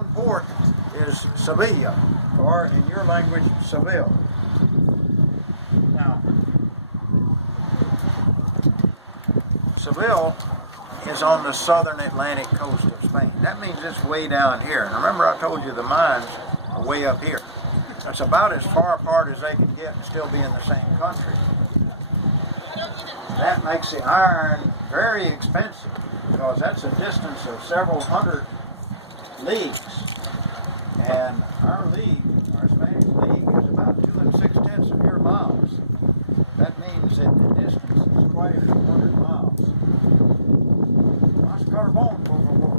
common port is Sevilla, or in your language, Seville. Now, Seville is on the southern Atlantic coast of Spain. That means it's way down here. And remember I told you the mines are way up here. That's about as far apart as they can get and still be in the same country. That makes the iron very expensive because that's a distance of several hundred leagues. And our league, our Spanish league, is about 2 6/10 of your miles. That means that the distance is quite a few hundred miles. Mas carbón, por favor.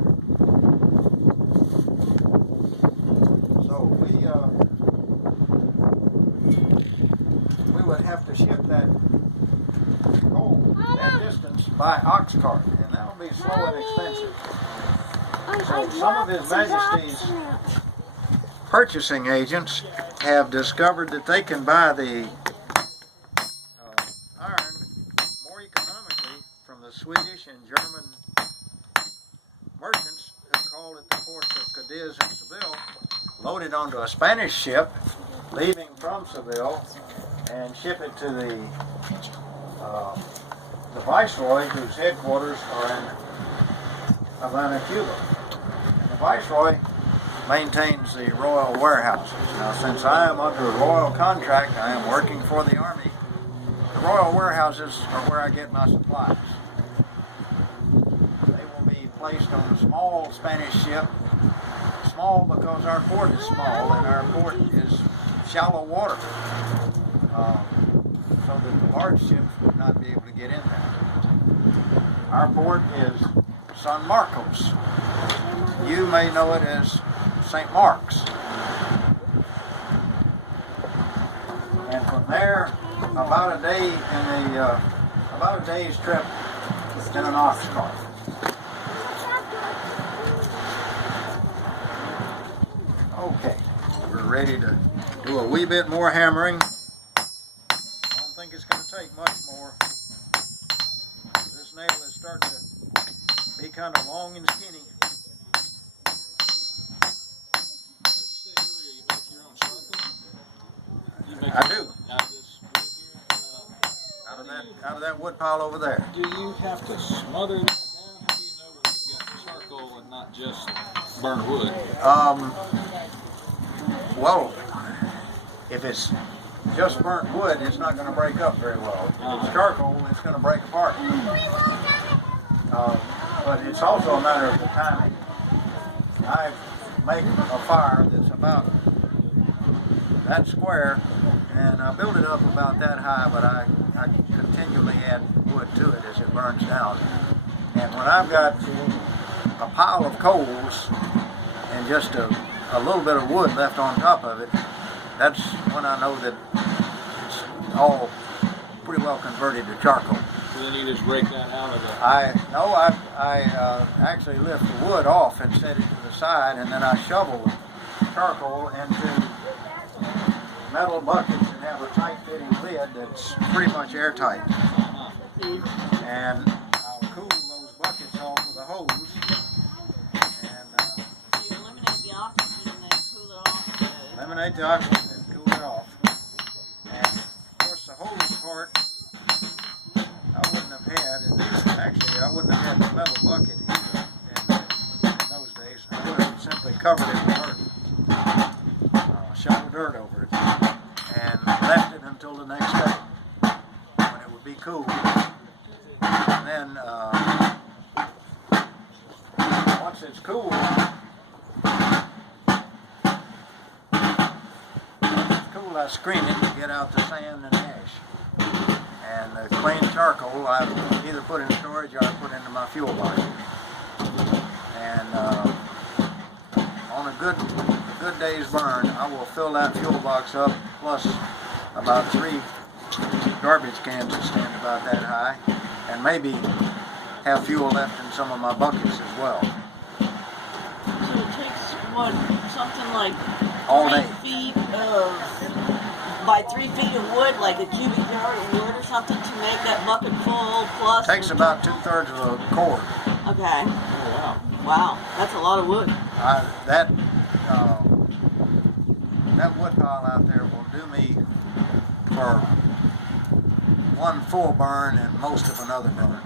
So we would have to ship that coal that distance by ox cart, and that will be slow and expensive. So some of His Majesty's purchasing agents have discovered that they can buy the iron more economically from the Swedish and German merchants who call at the ports of Cadiz and Seville, load it onto a Spanish ship, leaving from Seville, and ship it to the Viceroy, whose headquarters are in Havana, Cuba. And the Viceroy maintains the royal warehouses. Now, since I am under a royal contract, I am working for the Army, the royal warehouses are where I get my supplies. They will be placed on a small Spanish ship, small because our port is small and our port is shallow water, so that the large ships would not be able to get in there. Our port is San Marcos. You may know it as St. Mark's. And from there, about a day's trip in an ox cart. Okay, we're ready to do a wee bit more hammering. I don't think it's going to take much more. This nail is starting to be kind of long and skinny. I do. Out of that wood pile over there. Do you have to smother that down? How do you know when you've got charcoal and not just burnt wood? Well, if it's just burnt wood, it's not going to break up very well. If it's charcoal, it's going to break apart. But it's also a matter of the timing. I make a fire that's about that square, and I build it up about that high, but I continually add wood to it as it burns down. And when I've got a pile of coals and just a little bit of wood left on top of it, that's when I know that it's all pretty well converted to charcoal. So then you just break that out of the... I actually lift the wood off and set it to the side, and then I shovel charcoal into metal buckets and have a tight-fitting lid that's pretty much airtight. And I'll cool those buckets off with a hose. And so you eliminate the oxygen and then cool it off. Eliminate the oxygen and cool it off. And of course the hose part I wouldn't have had, and actually I wouldn't have had the metal bucket either in those days. I would have simply covered it with dirt, shoveled dirt over it, and left it until the next day when it would be cool. And then once it's cool, I screen it to get out the sand and ash. And the clean charcoal I either put in storage or I put into my fuel box. And on a good day's burn, I will fill that fuel box up plus about 3 garbage cans that stand about that high, and maybe have fuel left in some of my buckets as well. So it takes what, something like All day. 3 feet by 3 feet of wood, like a cubic yard of wood or something, to make that bucket full plus. Takes about 2/3 of a cord. Okay. Oh, wow. Wow, that's a lot of wood. That wood pile out there will do me for one full burn and most of another burn.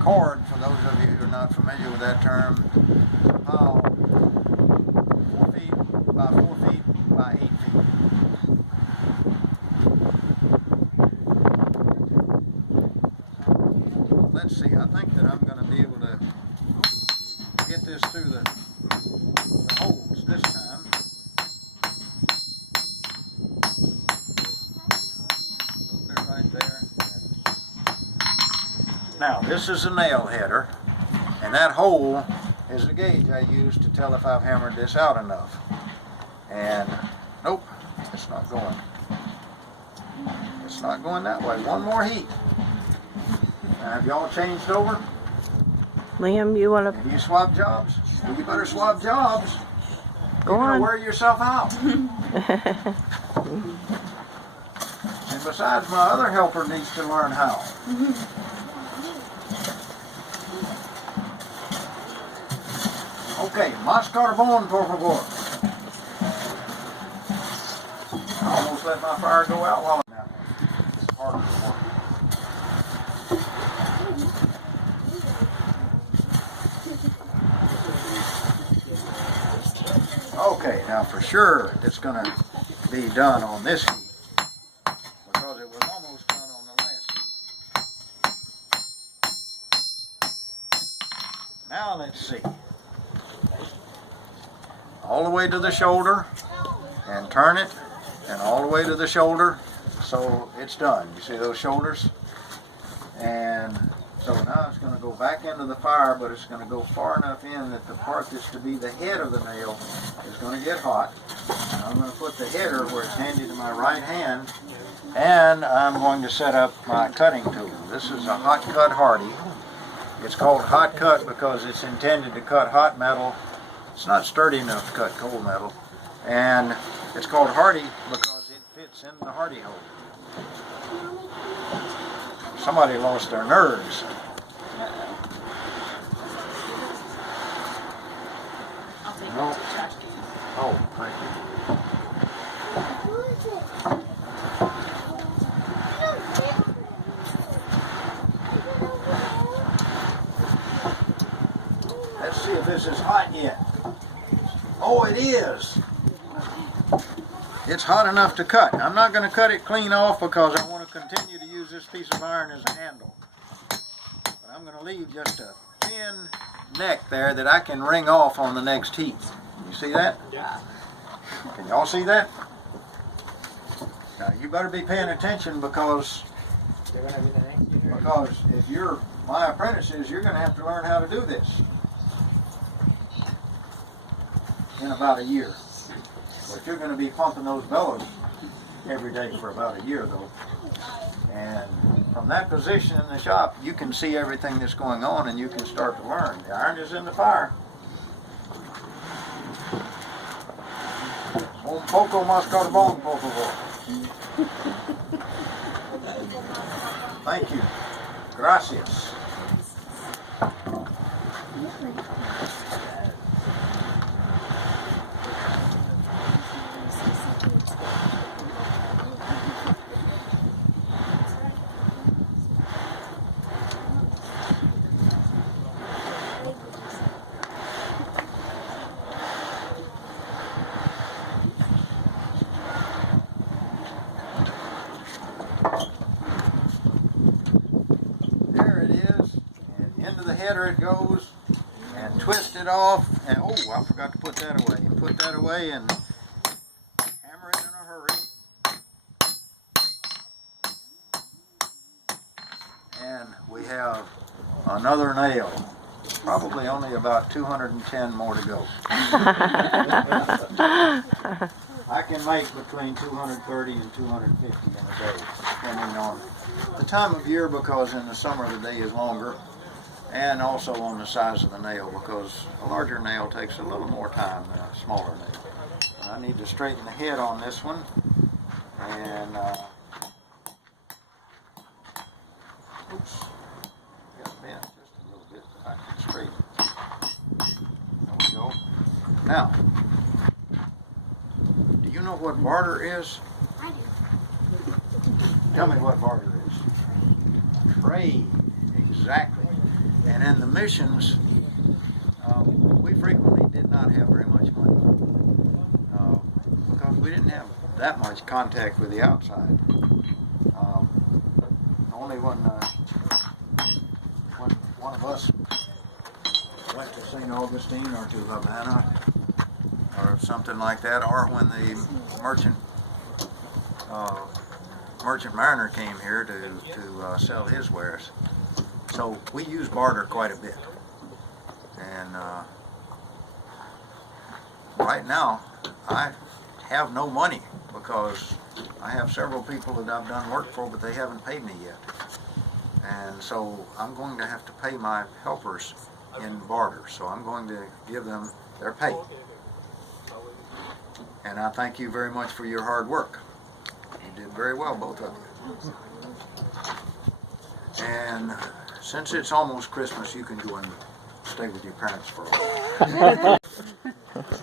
Cord, for those of you who are not familiar with that term, a pile 4 feet by 4 feet by 8 feet. Let's see, I think that I'm going to be able to get this through the holes this time. A little bit right there. Now, this is a nail header, and that hole is a gauge I use to tell if I've hammered this out enough. And, nope, it's not going. It's not going that way. One more heat. Now, have y'all changed over? Liam, you want to Have you swapped jobs? Well, you better swap jobs. go You're on? gonna wear yourself out. And besides, my other helper needs to learn how. Okay, más carbón, por favor. I almost let my fire go out while I'm out. It's harder to work. Okay, now for sure it's going to be done on this heat because it was almost done on the last heat. Now let's see. All the way to the shoulder and turn it, and all the way to the shoulder, so it's done. You see those shoulders? And so now it's going to go back into the fire, but it's going to go far enough in that the part that's to be the head of the nail is going to get hot. And I'm going to put the header where it's handy to my right hand, and I'm going to set up my cutting tool. This is a Hot Cut Hardy. It's called Hot Cut because it's intended to cut hot metal. It's not sturdy enough to cut cold metal. And it's called Hardy because it fits in the Hardy hole. Somebody lost their nerves. No. Oh, thank you. Let's see if this is hot yet. Oh, it is. It's hot enough to cut. I'm not going to cut it clean off because I want to continue to use this piece of iron as a handle. But I'm going to leave just a thin neck there that I can wring off on the next heat. You see that? Yeah. Can y'all see that? Now you better be paying attention because if you're my apprentices, you're going to have to learn how to do this in about a year. But you're going to be pumping those bellows every day for about a year, though. And from that position in the shop, you can see everything that's going on and you can start to learn. The iron is in the fire. Un poco más carbón, por favor. Thank you. Gracias. Header it goes, and twist it off, and oh, I forgot to put that away. Put that away and hammer it in a hurry. And we have another nail. Probably only about 210 more to go. I can make between 230 and 250 in a day, depending on the time of year, because in the summer the day is longer. And also on the size of the nail, because a larger nail takes a little more time than a smaller nail. I need to straighten the head on this one, and oops, got bent just a Now, do you know what barter is? I do. Tell me what barter is. Trade, exactly. And in the missions, we frequently did not have very much money because we didn't have that much contact with the outside. Only when one of us went to St. Augustine or to Havana or something like that, or when the merchant mariner came here to sell his wares. So we use barter quite a bit. And right now, I have no money because I have several people that I've done work for, but they haven't paid me yet. And so I'm going to have to pay my helpers in barter. So I'm going to give them their pay. And I thank you very much for your hard work. You did very well, both of you. And since it's almost Christmas, you can go and stay with your parents for a while.